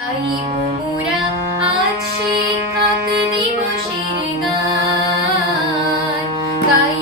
তাই বুমুরা আজ শিক্ষক দিবসের গান। তাই